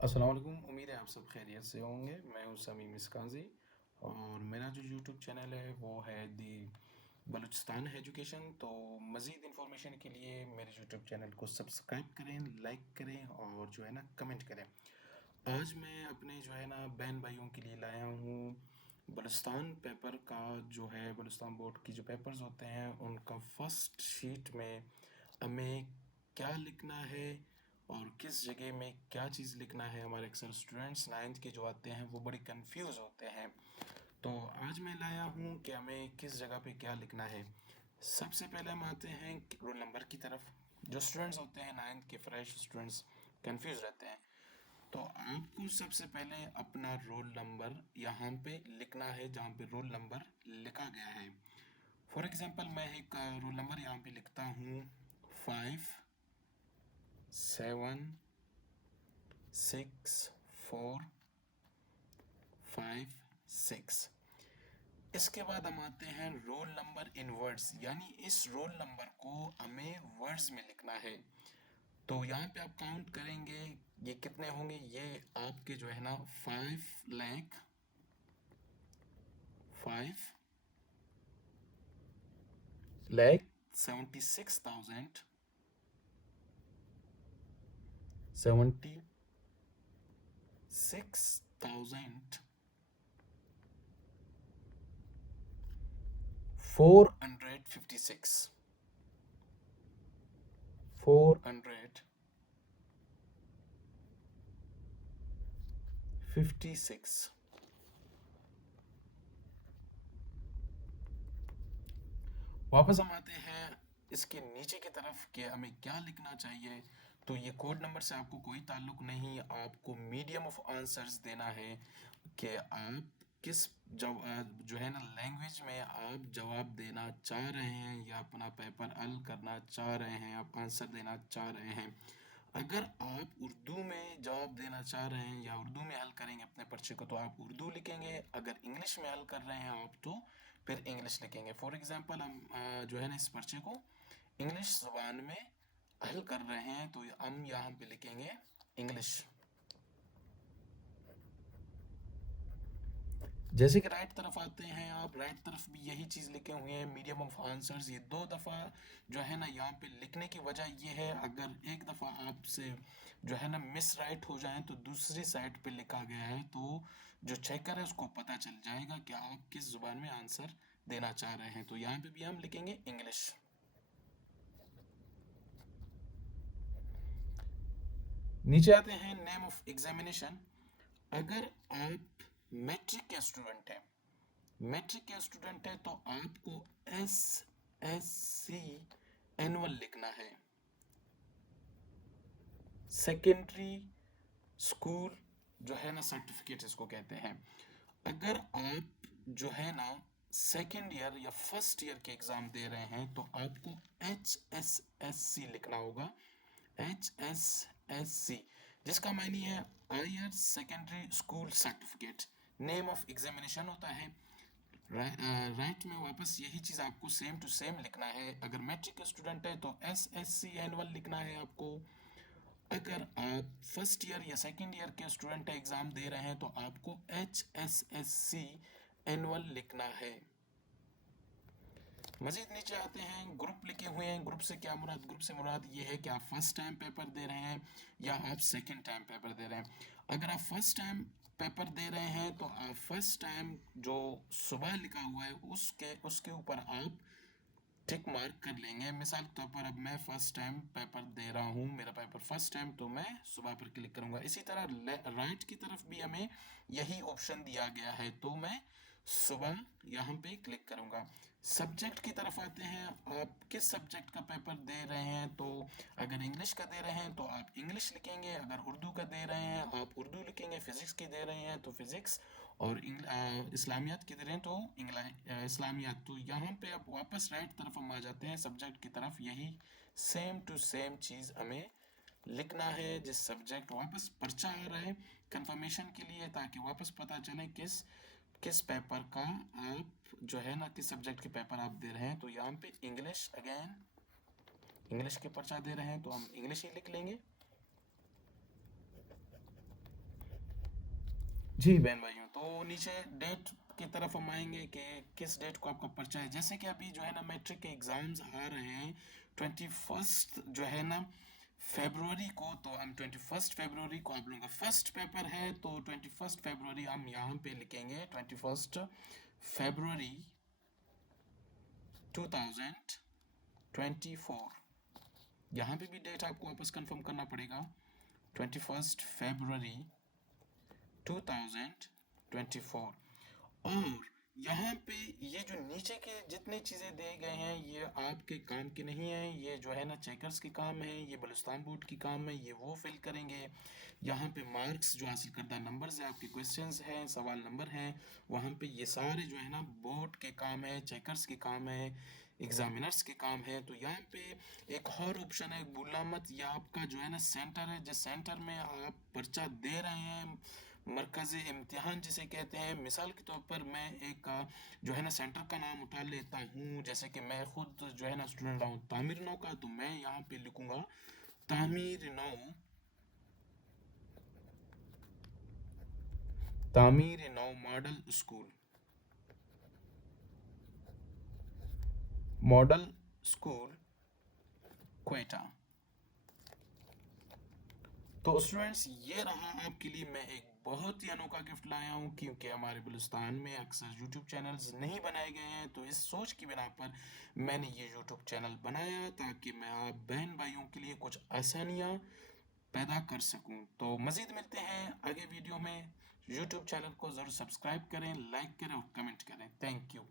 अस्सलाम वालेकुम। उम्मीद है आप सब खैरियत से होंगे। मैं हूं समीम इसकाजी और मेरा जो यूट्यूब चैनल है वो है दी बलूचिस्तान एजुकेशन। तो मज़ीद इन्फॉर्मेशन के लिए मेरे यूट्यूब चैनल को सब्सक्राइब करें, लाइक करें और जो है ना कमेंट करें। आज मैं अपने जो है ना बहन भाइयों के लिए लाया हूँ बलूचिस्तान पेपर का, जो है बलूचिस्तान बोर्ड की जो पेपर्स होते हैं उनका फर्स्ट शीट में हमें क्या लिखना है और किस जगह में क्या चीज़ लिखना है। हमारे अक्सर स्टूडेंट्स नाइन्थ के जो आते हैं वो बड़े कंफ्यूज होते हैं। तो आज मैं लाया हूँ कि हमें किस जगह पे क्या लिखना है। सबसे पहले हम आते हैं रोल नंबर की तरफ। जो स्टूडेंट्स होते हैं नाइन्थ के फ्रेश स्टूडेंट्स कंफ्यूज रहते हैं। तो आपको सबसे पहले अपना रोल नंबर यहाँ पे लिखना है जहाँ पे रोल नंबर लिखा गया है। फॉर एग्जांपल मैं एक रोल नंबर यहाँ पे लिखता हूँ 576456। इसके बाद हम आते हैं रोल नंबर इन वर्ड्स, यानी इस रोल नंबर को हमें वर्ड्स में लिखना है। तो यहाँ पे आप काउंट करेंगे ये कितने होंगे। ये आपके जो है ना 5,76,456 456। वापस हम आते हैं इसके नीचे की तरफ कि हमें क्या लिखना चाहिए। तो ये कोड नंबर से आपको कोई ताल्लुक नहीं, आपको मीडियम ऑफ आंसर्स देना है कि आप किस जो है ना लैंग्वेज में आप जवाब देना चाह रहे हैं या अपना पेपर हल करना चाह रहे हैं, आप आंसर देना चाह रहे हैं। अगर आप उर्दू में जवाब देना चाह रहे हैं या उर्दू में हल करेंगे अपने पर्चे को तो आप उर्दू लिखेंगे। अगर इंग्लिश में हल कर रहे हैं आप तो फिर इंग्लिश लिखेंगे। फॉर एग्जांपल हम जो है ना इस पर्चे को इंग्लिश ज़ुबान में हल कर रहे हैं तो हम यहाँ पे लिखेंगे इंग्लिश। जैसे कि राइट तरफ आते हैं आप, राइट तरफ भी यही चीज़ लिखे हुए हैं मीडियम ऑफ आंसर्स। ये दो दफ़ा जो है ना यहाँ पे लिखने की वजह ये है, अगर एक दफ़ा आपसे जो है ना मिस राइट हो जाए तो दूसरी साइड पे लिखा गया है तो जो चेकर है उसको पता चल जाएगा कि आप किस ज़ुबान में आंसर देना चाह रहे हैं। तो यहाँ पे भी हम लिखेंगे इंग्लिश। नीचे आते हैं नेम ऑफ एग्जामिनेशन। अगर आप मैट्रिक के स्टूडेंट हैं, मैट्रिक के स्टूडेंट है तो आपको एस एस सी एनुअल लिखना है। सेकेंडरी स्कूल जो है ना सर्टिफिकेट इसको कहते हैं। अगर आप जो है ना सेकेंड ईयर या फर्स्ट ईयर के एग्ज़ाम दे रहे हैं तो आपको HSSC लिखना होगा। HSSC जिसका मायने है higher secondary school certificate. Name of examination होता है। राइट में वापस यही चीज़ आपको सेम टू सेम लिखना है। अगर मैट्रिक का स्टूडेंट है तो SSC एनुअल लिखना है आपको। अगर आप फर्स्ट ईयर या सेकंड ईयर के स्टूडेंट एग्ज़ाम दे रहे हैं तो आपको HSSC एनुअल लिखना है। मजीद नीचे आते हैं, ग्रुप लिखे हुए हैं। ग्रुप से क्या मुराद? ग्रुप से मुराद ये है कि आप फर्स्ट टाइम पेपर दे रहे हैं या आप सेकंड टाइम पेपर दे रहे हैं। अगर आप फर्स्ट टाइम पेपर दे रहे हैं तो आप फर्स्ट टाइम जो सुबह लिखा हुआ है उसके उसके ऊपर आप टिक मार्क कर लेंगे। मिसाल के तौर पर अब मैं फर्स्ट टाइम पेपर दे रहा हूँ, मेरा पेपर फर्स्ट टाइम, तो मैं सुबह पर क्लिक करूँगा। इसी तरह राइट की तरफ भी हमें यही ऑप्शन दिया गया है तो मैं सुबह यहाँ पे क्लिक करूँगा। सब्जेक्ट की तरफ आते हैं, आप किस सब्जेक्ट का पेपर दे रहे हैं। तो अगर इंग्लिश का दे रहे हैं तो आप इंग्लिश लिखेंगे, अगर उर्दू का दे रहे हैं आप उर्दू लिखेंगे, फिज़िक्स की दे रहे हैं तो फिज़िक्स, और इस्लामियात की तरह तो इस्लामियात। तो यहाँ पे अब वापस राइट तरफ हम आ जाते हैं सब्जेक्ट की तरफ। यही सेम टू सेम चीज़ हमें लिखना है जिस सब्जेक्ट वापस पर्चा आ रहा है कंफर्मेशन के लिए, ताकि वापस पता चले किस किस पेपर का आप जो है ना किस सब्जेक्ट के पेपर आप दे रहे हैं। तो यहाँ पे इंग्लिश, अगेन इंग्लिश के पर्चा दे रहे हैं तो हम इंग्लिश ही लिख लेंगे। जी बहन भाइयों, तो नीचे डेट की तरफ हम आएंगे कि किस डेट को आपका पर्चा है। जैसे कि अभी जो है ना मैट्रिक के एग्ज़ाम्स आ रहे हैं 21 जो है ना फरवरी को, तो हम 21 फरवरी को आप लोगों का फर्स्ट पेपर है, तो 21 फरवरी हम यहाँ पे लिखेंगे 21 फरवरी 2024। यहाँ पे भी डेट आपको वापस कंफर्म करना पड़ेगा 21 फरवरी 2024। और यहाँ पे ये जो नीचे के जितने चीज़ें दिए गए हैं ये आपके काम की नहीं है, ये जो है ना चेकर्स की काम है, ये बलुस्तान बोर्ड की काम है, ये वो फिल करेंगे। यहाँ पे मार्क्स जो हासिल करता नंबर्स है, आपके क्वेश्चंस हैं, सवाल नंबर हैं, वहाँ पे ये सारे जो है ना बोर्ड के काम है, चेकर्स के काम है, एग्जामिनर्स के काम है। तो यहाँ पे एक और ऑप्शन है, भूलना मत, ये आपका जो है ना सेंटर है, जिस सेंटर में आप पर्चा दे रहे हैं, मरकज़ी इम्तिहान जिसे कहते हैं। मिसाल के तौर पर मैं एक जो है ना सेंटर का नाम उठा लेता हूँ, जैसे कि मैं खुद जो है ना स्टूडेंट हूँ तामीर नौ का, तो मैं यहाँ पे लिखूँगा Tameer Nau, Tameer Nau model school, model school Quetta. तो स्टूडेंट्स ये रहा आपके लिए, मैं एक बहुत ही अनोखा गिफ्ट लाया हूँ, क्योंकि हमारे बलुस्तान में अक्सर यूट्यूब चैनल्स नहीं बनाए गए हैं, तो इस सोच की बिना पर मैंने ये यूट्यूब चैनल बनाया ताकि मैं आप बहन भाइयों के लिए कुछ आसानियाँ पैदा कर सकूँ। तो मज़ीद मिलते हैं आगे वीडियो में। यूट्यूब चैनल को ज़रूर सब्सक्राइब करें, लाइक करें और कमेंट करें। Thank you.